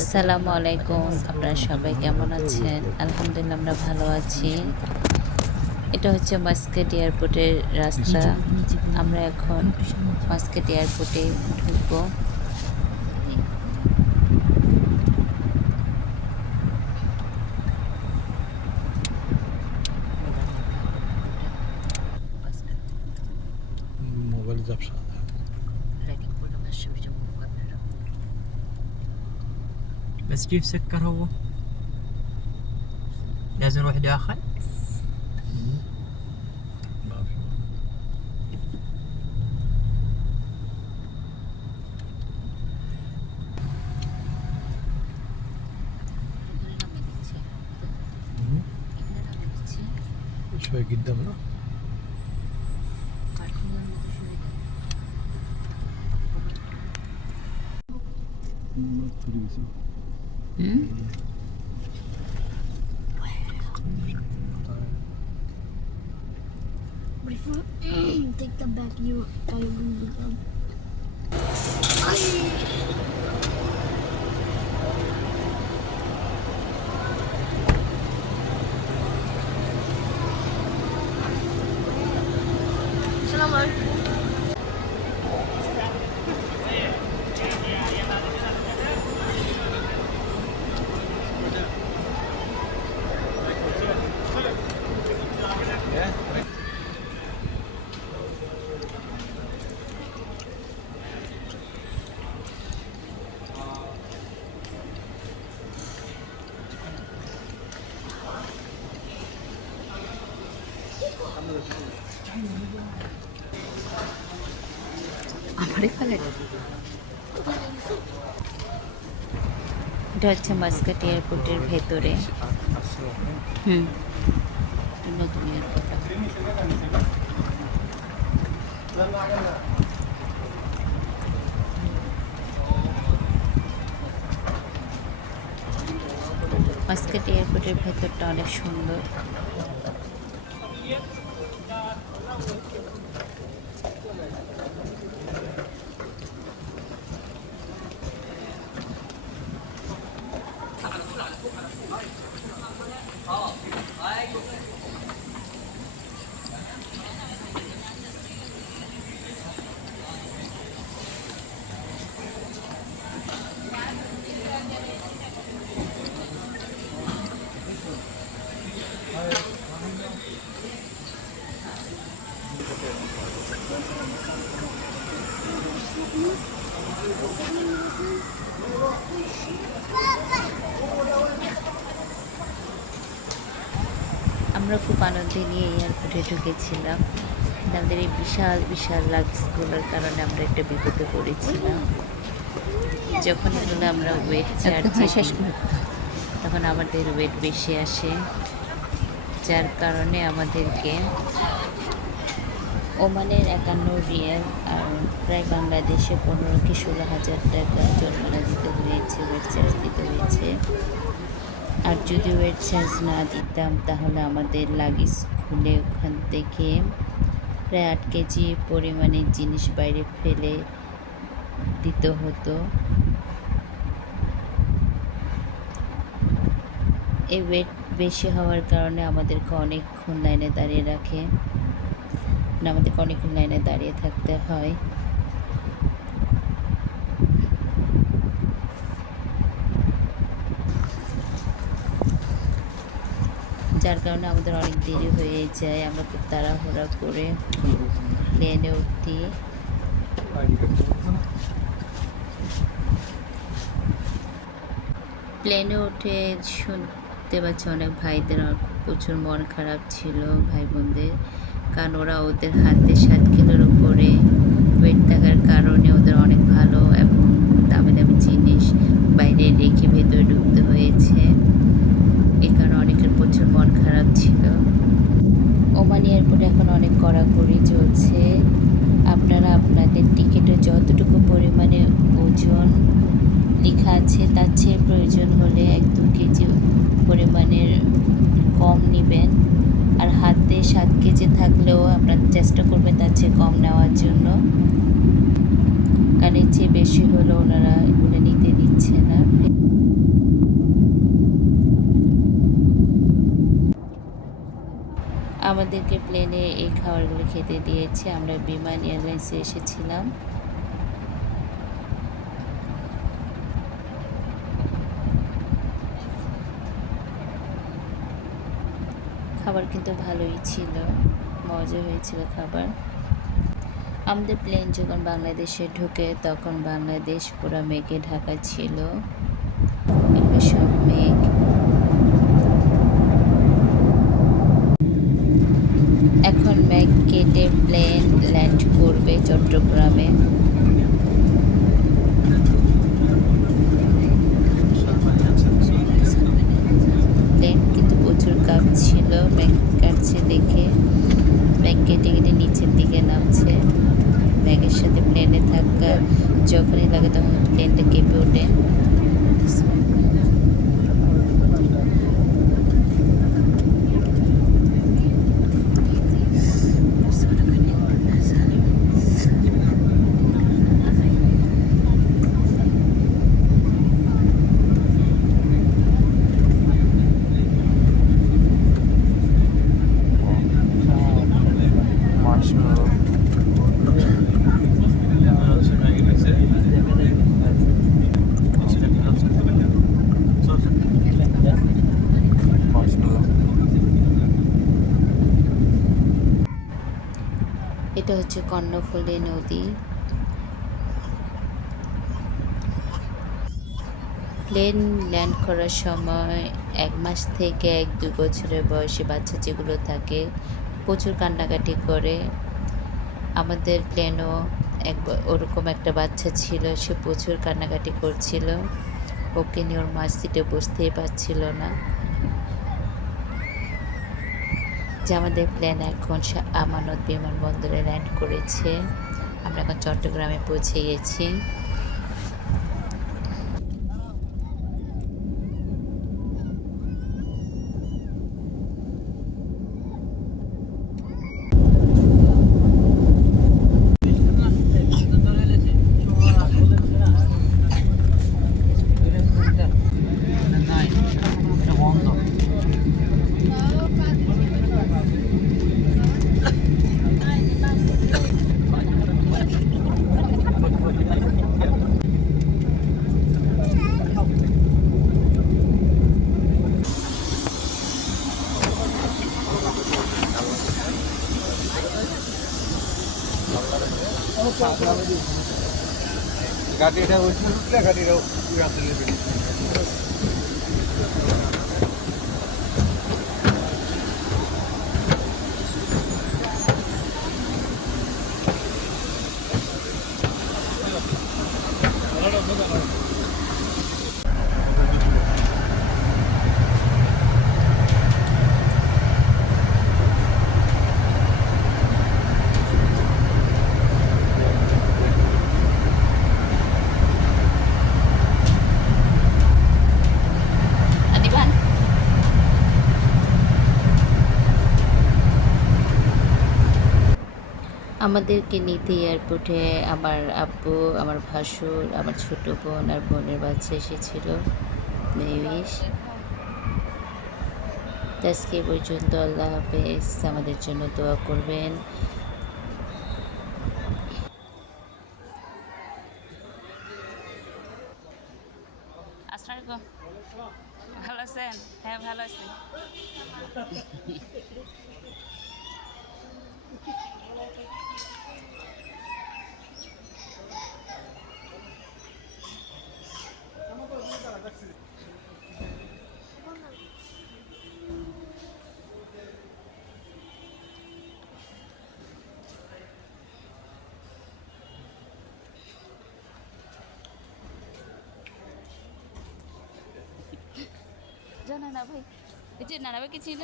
আসসালামু আলাইকুম, আপনারা সবাই কেমন আছেন? আলহামদুলিল্লাহ আমরা ভালো আছি। এটা হচ্ছে মাস্কেট এয়ারপোর্টের রাস্তা। আমরা এখন মাস্কেট এয়ারপোর্টে ঢুকবো। موبايل ذبح. بس كيف سكر هو؟ لازم نروح داخل؟ ما في. شوي قدامنا. Before take the back, I will become. Assalamualaikum. এটা হচ্ছে মাস্কেট এয়ারপোর্টের ভেতরে। নতুন এয়ারপোর্ট। মাস্কেট এয়ারপোর্টের ভেতরটা অনেক সুন্দর। আমরা খুব আনন্দ নিয়ে এয়ারপোর্টে ঢুকেছিলাম। আমাদের এই বিশাল বিশাল লাগেজগুলোর কারণে আমরা একটা বিপদে পড়েছিলাম। যখন এগুলো আমরা ওয়েট চার্জ তখন আমাদের ওয়েট বেশি আসে, যার কারণে আমাদেরকে ওমানের 51 রিয়াল আর প্রায় বাংলাদেশে 15 কি 16,000 টাকা জরিমানা দিতে হয়েছে, ওয়েট চার্জ দিতে হয়েছে। আর যদি ওয়েট চার্জ না দিতাম তাহলে আমাদের লাগেজ খুলে ওখান থেকে প্রায় 8 কেজি পরিমাণের জিনিস বাইরে ফেলে দিতে হতো। এই ওয়েট বেশি হওয়ার কারণে আমাদেরকে অনেকক্ষণ লাইনে দাঁড়িয়ে রাখে, আমাদেরকে অনেকক্ষণ লাইনে দাঁড়িয়ে থাকতে হয়। যার কারণে আমাদের অনেক দেরি হয়ে যায়। আমরা খুব তাড়াহুড়া করে প্লেনে উঠি। প্লেনে উঠে শুনতে পাচ্ছি অনেক ভাইদের প্রচুর মন খারাপ ছিল, ভাই বোনদের, কারণ ওরা ওদের হাতে 7 কিলোর উপরে ওয়েট থাকার কারণে ওদের অনেক ভালো এবং দামি দামি জিনিস বাইরে রেখে ভেতরে ঢুকতে হয়েছে। এই কারণে অনেকের প্রচুর মন খারাপ ছিল। ওমান এয়ারপোর্টে এখন অনেক কড়াকড়ি চলছে। আপনারা আপনাদের টিকিটে যতটুকু পরিমাণে ওজন লেখা আছে তার চেয়ে প্রয়োজন হলে 1-2 কেজি পরিমাণের কম নেবেন। আর হাতে 7 কেজি থাকলেও আপনারা চেষ্টা করবেন তার চেয়ে কম নেওয়ার জন্য, কারণ এর চেয়ে বেশি হলে ওনারা এগুলো নিতে দিচ্ছে না। আমাদেরকে প্লেনে এই খাবারগুলো খেতে দিয়েছে। আমরা বিমান এয়ারলাইন্সে এসেছিলাম। খাবার কিন্তু ভালোই ছিল, মজা হয়েছিল খাবার। আমাদের প্লেন যখন বাংলাদেশে ঢুকে তখন বাংলাদেশ পুরো মেঘে ঢাকা ছিল, এগুলো সব মেঘ। এখন মেঘ কেটে প্লেন ল্যান্ড করবে চট্টগ্রামে। প্লেন কিন্তু প্রচুর কাঁপছিল, মেঘ কাটছে দেখে। মেঘ কেটে কেটে নিচের দিকে নামছে। মেঘের সাথে প্লেনে ধাক্কা যখনই লাগে তখন প্লেনটা কেঁপে ওঠে। এটা হচ্ছে কর্ণফুলী নদী। প্লেন ল্যান্ড করার সময় 1 মাস থেকে 1-2 বছরের বয়সী বাচ্চা যেগুলো থাকে প্রচুর কান্নাকাটি করে। আমাদের প্লেনও ওরকম একটা বাচ্চা ছিল, সে প্রচুর কান্নাকাটি করছিল। ওকে নিয়ে ওর মাঝ সিটে বসতেই পারছিল না। যে আমাদের প্লেন এখন আমানত বিমানবন্দরে ল্যান্ড করেছে। আমরা এখন চট্টগ্রামে পৌঁছে গেছি। গাড়িটা উঠলে গাড়িটা রাতে নেবে। আমাদেরকে নিতে এয়ারপোর্টে আমার আব্বু, আমার ভাসুর, আমার ছোট বোন আর বোনের বাচ্চা এসেছিল, মেবিশ। আজকে পর্যন্ত। আল্লাহ হাফেজ। আমাদের জন্য দোয়া করবেন। আসসালামু আলাইকুম। ভালো আছেন? হ্যাঁ ভালো আছি। জানা না ভাই, এই যে নানা ভাই কি ছিল?